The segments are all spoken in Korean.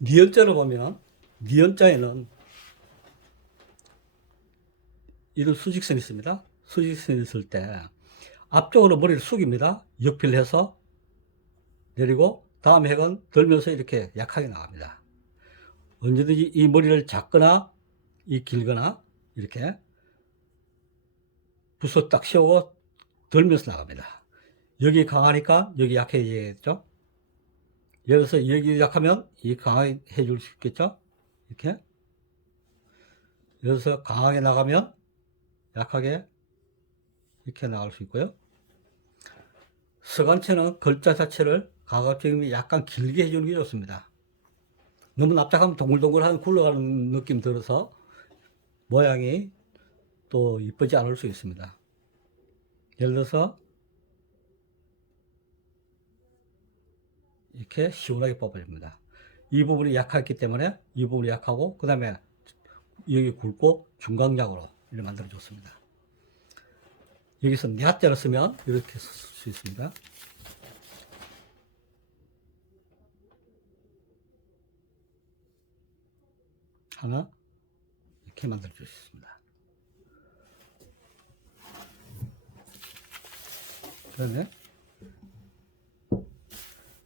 니은자를 보면 니은자에는 이런 수직선이 있습니다. 수직선이 있을 때 앞쪽으로 머리를 숙입니다. 역필해서 내리고 다음 핵은 들면서 이렇게 약하게 나갑니다. 언제든지 이 머리를 작거나 이 길거나 이렇게 붓을 딱 씌우고 들면서 나갑니다. 여기 강하니까 여기 약해지겠죠. 예를 들어서 여기 약하면 이 강하게 해줄 수 있겠죠. 이렇게 예를 들어서 강하게 나가면 약하게 이렇게 나갈 수 있고요. 서간체는 글자 자체를 가급적이면 약간 길게 해주는 게 좋습니다. 너무 납작하면 동글동글한 굴러가는 느낌 들어서 모양이 또 이쁘지 않을 수 있습니다. 예를 들어서 이렇게 시원하게 뽑아줍니다. 이 부분이 약했기 때문에 이 부분이 약하고 그 다음에 여기 굵고 중강약으로 이렇게 만들어 줬습니다. 여기서 야자를 쓰면 이렇게 쓸 수 있습니다. 하나 이렇게 만들어 줄 수 있습니다. 그 다음에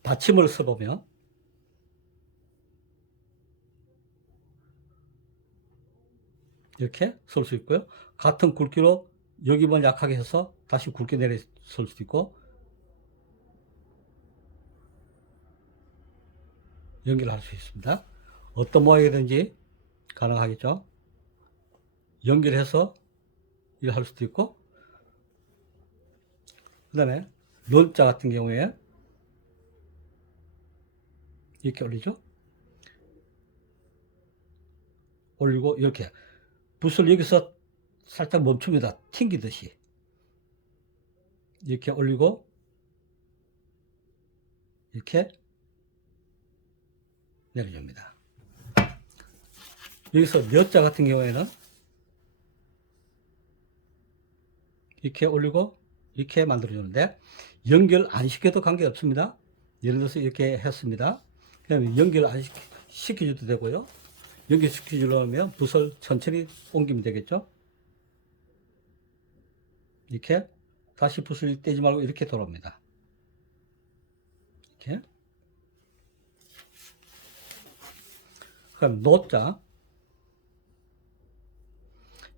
받침을 써보면 이렇게 쓸 수 있고요. 같은 굵기로 여기만 약하게 해서 다시 굵게 내려 쓸 수도 있고 연결할 수 있습니다. 어떤 모양이든지 가능하겠죠. 연결해서 이렇게 할 수도 있고 그 다음에 론자 같은 경우에 이렇게 올리죠. 올리고 이렇게 붓을 여기서 살짝 멈춥니다. 튕기듯이 이렇게 올리고 이렇게 내려줍니다. 여기서 몇 자 같은 경우에는 이렇게 올리고 이렇게 만들어주는데 연결 안 시켜도 관계없습니다. 예를 들어서 이렇게 했습니다. 그다음에 연결 안 시켜줘도 되고요. 연결시켜주려면 붓을 천천히 옮기면 되겠죠. 이렇게 다시 붓을 떼지 말고 이렇게 돌아옵니다. 이렇게. 그럼 노자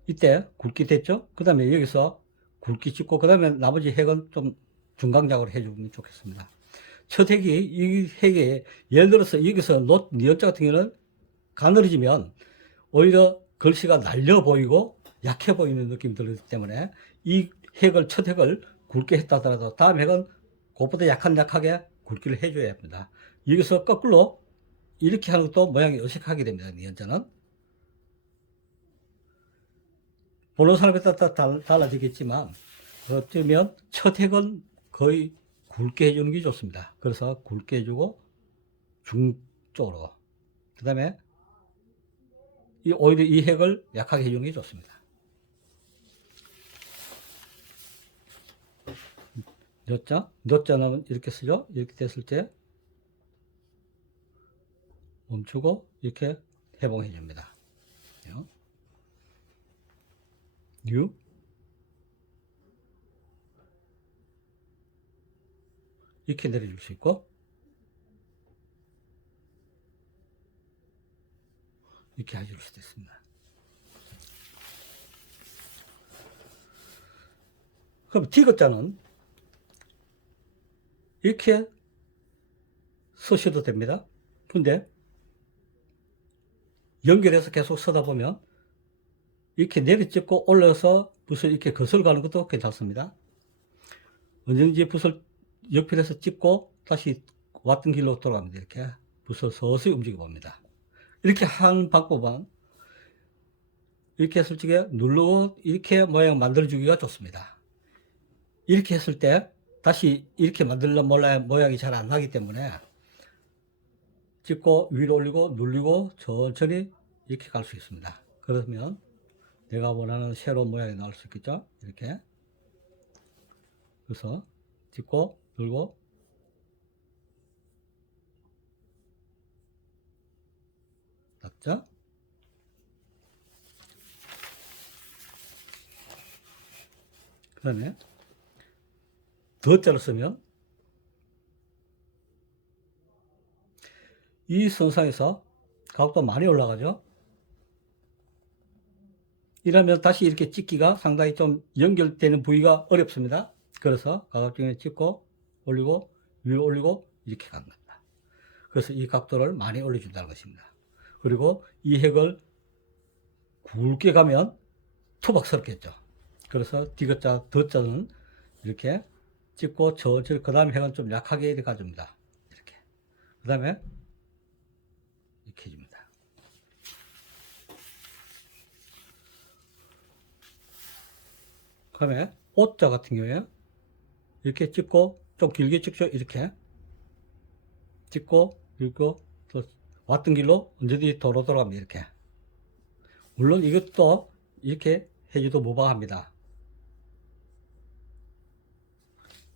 이때 굵기 됐죠. 그 다음에 여기서 굵기 찍고 그 다음에 나머지 핵은 좀 중강약으로 해주면 좋겠습니다. 첫 핵이 이 핵에 예를 들어서 여기서 니은자 같은 경우는 가늘어지면 오히려 글씨가 날려 보이고 약해 보이는 느낌이 들기 때문에 이 핵을 첫 핵을 굵게 했다 하더라도 다음 핵은 그것보다 약하게 굵기를 해줘야 합니다. 여기서 거꾸로 이렇게 하는 것도 모양이 어색하게 됩니다. 니은자는 보는 사람에 따라 달라지겠지만 어쩌면 첫 핵은 거의 굵게 해주는 게 좋습니다. 그래서 굵게 해주고 중쪽으로 그 다음에 오히려 이 핵을 약하게 해주는 게 좋습니다. 몇 자는 이렇게 쓰죠. 이렇게 됐을 때 멈추고 이렇게 해봉해 줍니다. 뉴 이렇게 내려줄 수 있고 이렇게 해줄 수도 있습니다. 그럼 디귿자는 이렇게 쓰셔도 됩니다. 근데 연결해서 계속 쓰다 보면 이렇게 내리찍고 올려서 붓을 이렇게 거슬러 가는 것도 괜찮습니다. 언제든지 붓을 옆필에서 찍고 다시 왔던 길로 돌아갑니다. 이렇게 붓을 서서히 움직여 봅니다. 이렇게 한 방법은 이렇게 했을 적에 누르고 이렇게 모양 만들어주기가 좋습니다. 이렇게 했을 때 다시 이렇게 만들려면 모양이 잘 안 나기 때문에 찍고 위로 올리고 눌리고 천천히 이렇게 갈 수 있습니다. 그러면 내가 원하는 새로운 모양이 나올 수 있겠죠. 이렇게 그래서 찍고 눌고 자, 그 다음에 더자를 쓰면 이 선상에서 각도 많이 올라가죠. 이러면 다시 이렇게 찍기가 상당히 좀 연결되는 부위가 어렵습니다. 그래서 가급적이면 찍고 올리고 위로 올리고 이렇게 가는 겁니다. 그래서 이 각도를 많이 올려준다는 것입니다. 그리고 이 핵을 굵게 가면 투박스럽겠죠. 그래서 디귿자, 더자는 이렇게 찍고 저절 그 다음에 핵은 좀 약하게 이렇게 가줍니다. 이렇게. 그 다음에 이렇게 해줍니다. 그 다음에 오자 같은 경우에 이렇게 찍고 좀 길게 찍죠. 이렇게 찍고 그리고 또 왔던 길로 언제든지 돌아갑니다. 이렇게. 물론 이것도 이렇게 해줘도 무방합니다.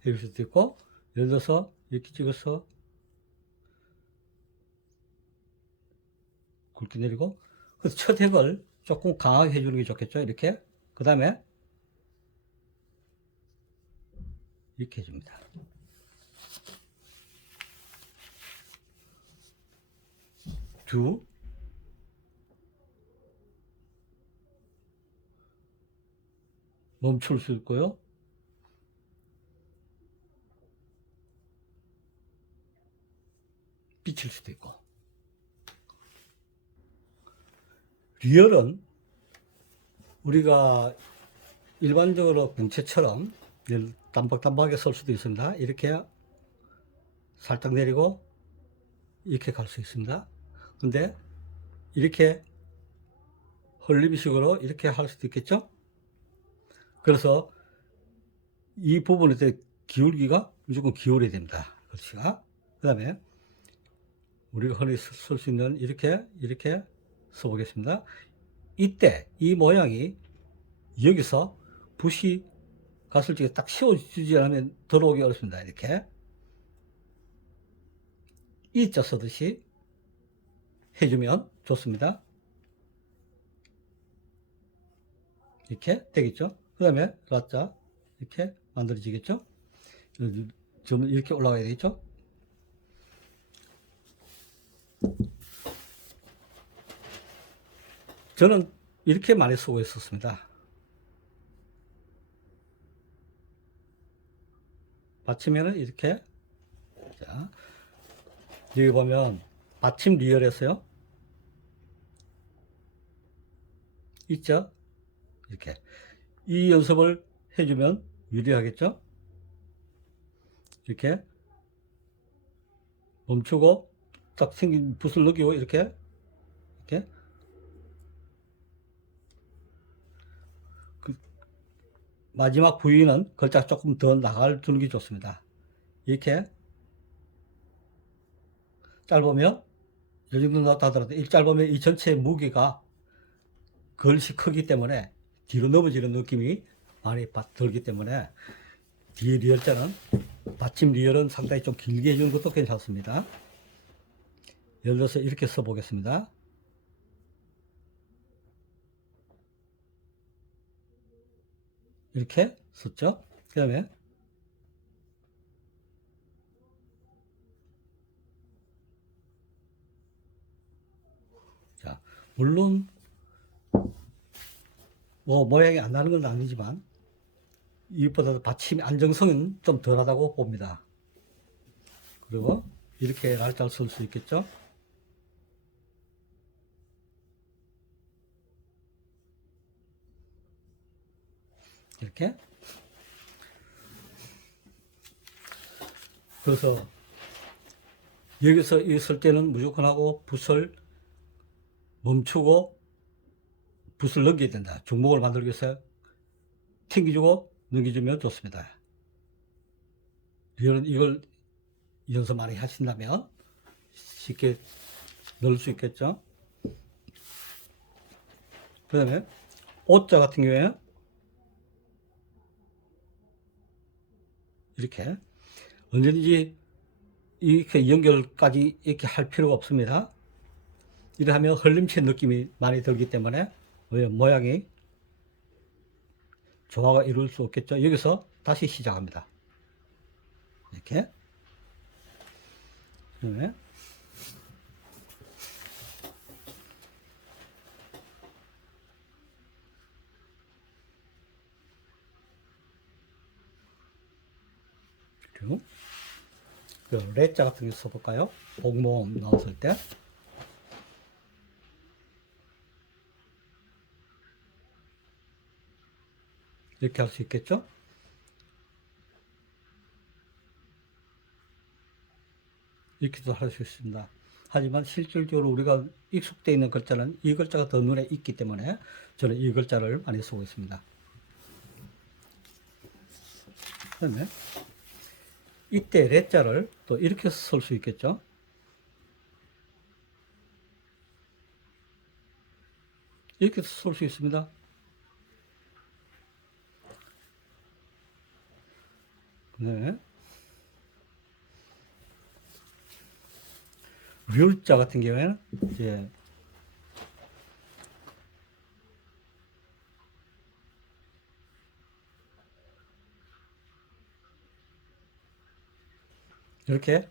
해줄 수도 있고, 예를 들어서 이렇게 찍어서 굵게 내리고, 그래서 첫 핵을 조금 강하게 해주는 게 좋겠죠. 이렇게. 그 다음에 이렇게 해줍니다. 두, 멈출 수 있고요. 비칠 수도 있고. 리얼은 우리가 일반적으로 궁채처럼 단박단박하게 설 수도 있습니다. 이렇게 살짝 내리고 이렇게 갈 수 있습니다. 근데 이렇게 헐리비식으로 이렇게 할 수도 있겠죠. 그래서 이 부분에 대해 기울기가 무조건 기울여야 됩니다. 그렇지가. 그 다음에 우리가 흔히 쓸 수 있는 이렇게 써보겠습니다. 이때 이 모양이 여기서 붓이 갔을 적에 딱 씌워주지 않으면 들어오기 어렵습니다. 이렇게 이자 쓰듯이 해주면 좋습니다. 이렇게 되겠죠. 그 다음에 라자 이렇게 만들어지겠죠. 점은 이렇게 올라가야 되겠죠. 저는 이렇게 많이 쓰고 있었습니다. 받침에는 이렇게, 자, 여기 보면 받침 리얼에서요, 있죠? 이렇게. 이 연습을 해주면 유리하겠죠? 이렇게 멈추고 딱 생긴 붓을 넘기고 이렇게 그 마지막 부위는 걸작 조금 더 나갈 두는 게 좋습니다. 이렇게 짧으면 이 정도 나왔다 하더라도 이 짧으면 이 전체의 무게가 걸시 크기 때문에 뒤로 넘어지는 느낌이 많이 들기 때문에 뒤에 리얼자는 받침 리얼은 상당히 좀 길게 해주는 것도 괜찮습니다. 예를 들어서 이렇게 써보겠습니다. 이렇게 썼죠. 그 다음에 자, 물론 뭐 모양이 안 나는 건 아니지만 이것보다 받침 안정성은 좀 덜하다고 봅니다. 그리고 이렇게 날짜를 쓸 수 있겠죠. 이렇게. 그래서 여기서 있을 때는 무조건 하고 붓을 멈추고 붓을 넘겨야 된다. 중목을 만들기 위해서 튕겨주고 넘겨주면 좋습니다. 이걸 연습 많이 하신다면 쉽게 넣을 수 있겠죠. 그 다음에 오자 같은 경우에 이렇게 언제든지 이렇게 연결까지 이렇게 할 필요가 없습니다. 이러하면 흘림친 느낌이 많이 들기 때문에 모양이 조화가 이룰 수 없겠죠. 여기서 다시 시작합니다. 이렇게. 네. 그리고 그 레자 같은 거 써볼까요? 복모음 넣었을 때. 이렇게 할 수 있겠죠? 이렇게도 할 수 있습니다. 하지만 실질적으로 우리가 익숙되어 있는 글자는 이 글자가 더 눈에 익기 때문에 저는 이 글자를 많이 쓰고 있습니다. 그다음에 이때 레자를 또 이렇게 쓸 수 있겠죠? 이렇게 쓸 수 있습니다. 네. 률자 같은 경우에는 이제 이렇게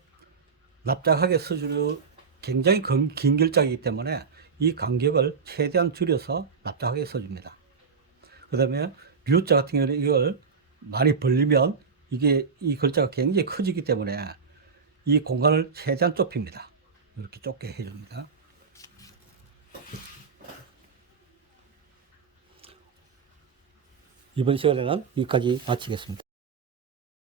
납작하게 써주려 굉장히 긴 글자이기 때문에 이 간격을 최대한 줄여서 납작하게 써줍니다. 그 다음에 류자 같은 경우는 이걸 많이 벌리면 이게 이 글자가 굉장히 커지기 때문에 이 공간을 최대한 좁힙니다. 이렇게 좁게 해줍니다. 이번 시간에는 여기까지 마치겠습니다.